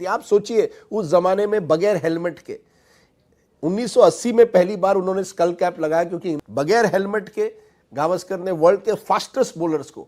आप सोचिए उस जमाने में बगैर हेलमेट के 1980 में पहली बार उन्होंने स्कल कैप लगाया, क्योंकि बगैर हेलमेट के गावस्कर ने वर्ल्ड के फास्टेस्ट बॉलर्स को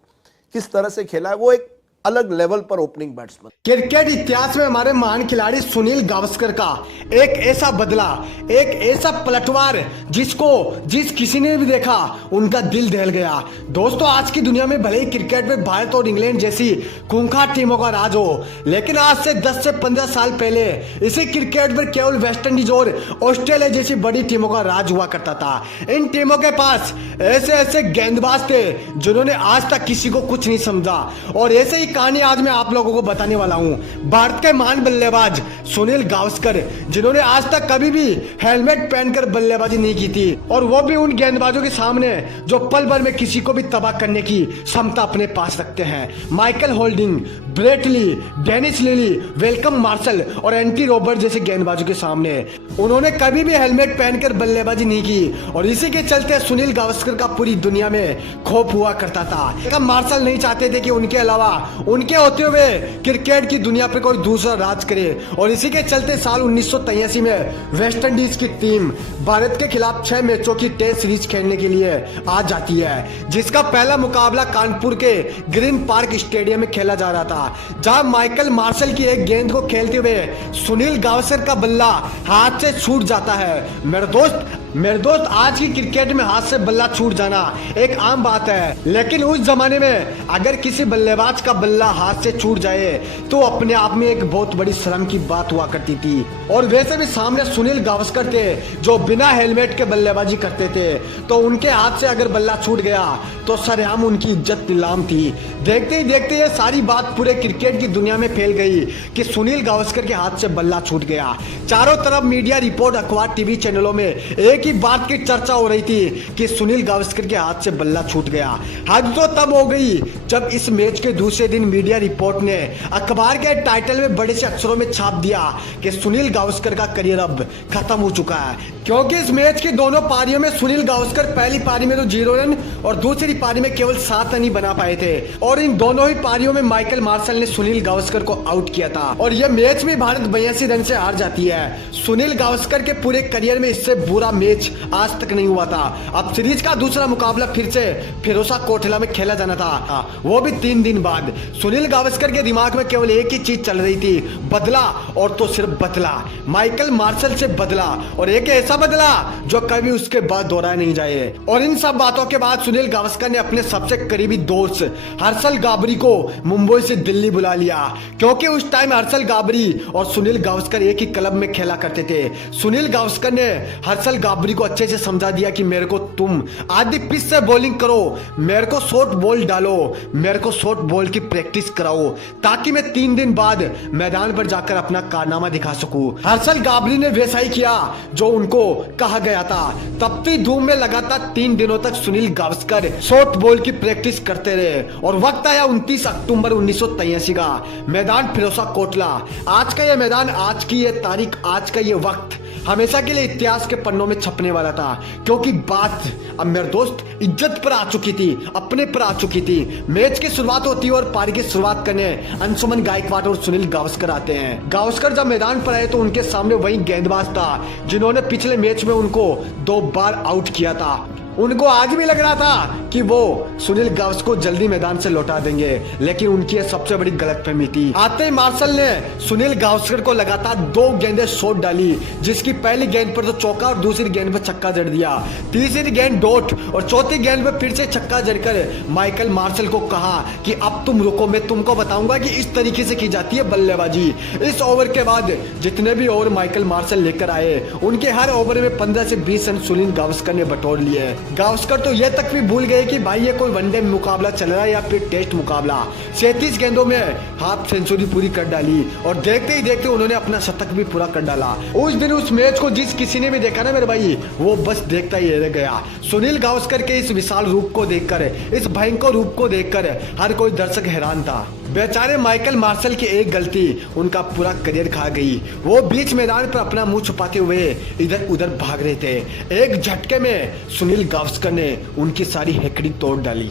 किस तरह से खेला है, वो एक अलग लेवल पर ओपनिंग बैट्समैन। क्रिकेट इतिहास में हमारे महान खिलाड़ी सुनील गावस्कर का एक ऐसा बदला, एक ऐसा पलटवार जिस किसी ने भी देखा उनका दिल दहल गया। दोस्तों, आज की दुनिया में भले ही क्रिकेट में भारत और इंग्लैंड जैसी खूंखार टीमों का राज हो, लेकिन आज से 10 से 15 साल पहले इसी क्रिकेट में केवल वेस्ट इंडीज और ऑस्ट्रेलिया जैसी बड़ी टीमों का राज हुआ करता था। इन टीमों के पास ऐसे ऐसे गेंदबाज थे जिन्होंने आज तक किसी को कुछ नहीं समझा, और ऐसे ही कहानी आज मैं आप लोगों को बताने वाला हूं। भारत के महान बल्लेबाज सुनील गावस्कर, जिन्होंने आज तक कभी भी हेलमेट पहनकर बल्लेबाजी नहीं की थी, और वो भी उन गेंदबाजों के सामने जो पल भर में किसी को भी तबाह करने की क्षमता अपने पास रखते हैं। Michael Holding, Brett Lee, Dennis Lillee, Malcolm Marshall और एंटी रॉबर्ट जैसे गेंदबाजों के सामने उन्होंने कभी भी हेलमेट पहनकर बल्लेबाजी नहीं की, और इसी के चलते सुनील गावस्कर का पूरी दुनिया में खौफ हुआ करता था। वेलकम मार्शल नहीं चाहते थे कि उनके अलावा उनके होते हुए क्रिकेट की दुनिया पर कोई दूसरा राज करे, और इसी के चलते साल 1983 में वेस्ट इंडीज की टीम भारत के खिलाफ 6 मैचों की टेस्ट सीरीज खेलने के लिए आ जाती है, जिसका पहला मुकाबला कानपुर के ग्रीन पार्क स्टेडियम में खेला जा रहा था, जहां माइकल मार्शल की एक गेंद को खेलते हुए सुनील गावस्कर का बल्ला हाथ से छूट जाता है। मेरे दोस्त आज की क्रिकेट में हाथ से बल्ला छूट जाना एक आम बात है, लेकिन उस जमाने में अगर किसी बल्लेबाज का बल्ला हाथ से छूट जाए तो अपने आप में एक बहुत बड़ी शर्म की बात हुआ करती थी। और वैसे भी सामने सुनील गावस्कर थे जो बिना हेलमेट के बल्लेबाजी करते थे, तो उनके हाथ से अगर बल्ला छूट गया तो सरेआम उनकी इज्जत नीलाम थी। देखते ही देखते ये सारी बात पूरे क्रिकेट की दुनिया में फैल गई कि सुनील गावस्कर के हाथ से बल्ला छूट गया। चारों तरफ मीडिया रिपोर्ट, अखबार, टीवी चैनलों में एक ही बात की चर्चा हो रही थी कि सुनील गावस्कर के हाथ से बल्ला छूट गया। हद तो तब हो गई जब इस मैच के दूसरे दिन मीडिया रिपोर्ट ने अखबार के टाइटल में बड़े से अक्षरों में छाप दिया कि सुनील गावस्कर का करियर अब खत्म हो चुका है, क्योंकि इस मैच की दोनों पारियों में सुनील गावस्कर पहली पारी में तो 0 रन और दूसरी पारी में केवल 7 रन ही बना पाए थे, और इन दोनों ही पारियों में माइकल मार्शल ने सुनील गावस्कर को आउट किया था, और यह मैच भी भारत 82 रन से हार जाती है। सुनील गावस्कर के पूरे करियर में इससे बुरा मैच आज तक नहीं हुआ था। अब सीरीज का दूसरा मुकाबला फिर से फिरोजा कोटला में खेला जाना था, वो भी 3 दिन बाद। सुनील गावस्कर के दिमाग में केवल एक ही चीज चल रही थी, बदला, और तो सिर्फ बदला, माइकल मार्शल से बदला, और एक ऐसा बदला जो कभी उसके बाद दोहराया नहीं जाए। और इन सब बातों के बाद सुनील गावस्कर ने अपने सबसे करीबी दोस्त हर्षल गाबरी को मुंबई से दिल्ली बुला लिया, क्योंकि उस टाइम हर्षल गाबरी और सुनील गावस्कर एक ही क्लब में खेला करते थे। सुनील गावस्कर ने हर्षल गाबरी को अच्छे से समझा दिया कि मेरे को तुम आधी पिच से बॉलिंग करो, मेरे को शॉर्ट बॉल डालो, मेरे को शॉर्ट बॉल की प्रैक्टिस कराओ, ताकि मैं 3 दिन बाद मैदान पर जाकर अपना कारनामा दिखा सकूं। हर्षल गाबरी ने वैसा ही किया जो उनको कहा गया था। तपती धूप में लगातार 3 दिनों तक सुनील गावस्कर शॉर्ट बॉल की प्रैक्टिस करते रहे, और वक्त आया 29 अक्टूबर 1983 का। मैदान फिरोजा कोटला। आज का यह मैदान, आज की यह तारीख, आज का यह वक्त हमेशा के लिए इतिहास के पन्नों में छपने वाला था, क्योंकि बात अब मेरे दोस्त इज्जत पर आ चुकी थी, अपने पर आ चुकी थी। मैच की शुरुआत होती है और पारी की शुरुआत करने अंशुमन गायकवाड और सुनील गावस्कर आते हैं। गावस्कर जब मैदान पर आए तो उनके सामने वही गेंदबाज था जिन्होंने पिछले मैच में उनको 2 बार आउट किया था। उनको आज भी लग रहा था कि वो सुनील गावस्कर को जल्दी मैदान से लौटा देंगे, लेकिन उनकी यह सबसे बड़ी गलतफहमी थी। आते ही मार्शल ने सुनील गावस्कर को लगातार 2 गेंदें शॉर्ट डाली, जिसकी पहली गेंद पर तो चौका और दूसरी गेंद पर छक्का जड़ दिया, तीसरी गेंद डॉट और चौथी गेंद पर फिर से छक्का जड़कर माइकल मार्शल को कहा कि अब तुम रुको, मैं तुमको बताऊंगा कि इस तरीके से की जाती है बल्लेबाजी। इस ओवर के बाद जितने भी ओवर माइकल मार्शल लेकर आए, उनके हर ओवर में 15 से 20 रन सुनील गावस्कर ने बटोर लिए। गावस्कर तो यह तक भी भूल गए कि भाई ये कोई वनडे मुकाबला चल रहा है या फिर टेस्ट मुकाबला। 37 गेंदों में हाफ सेंचुरी पूरी कर डाली, और देखते ही देखते उन्होंने अपना शतक भी पूरा कर डाला। उस दिन उस मैच को जिस किसी ने भी देखा ना मेरे भाई, वो बस देखता ही रह गया। सुनील गावस्कर के इस विशाल रूप को देखकर, इस भयंकर रूप को देखकर हर कोई दर्शक हैरान था। बेचारे माइकल मार्शल की एक गलती उनका पूरा करियर खा गई। वो बीच मैदान पर अपना मुंह छुपाते हुए इधर उधर भाग रहे थे। एक झटके में सुनील गावस्कर ने उनकी सारी हेकड़ी तोड़ डाली।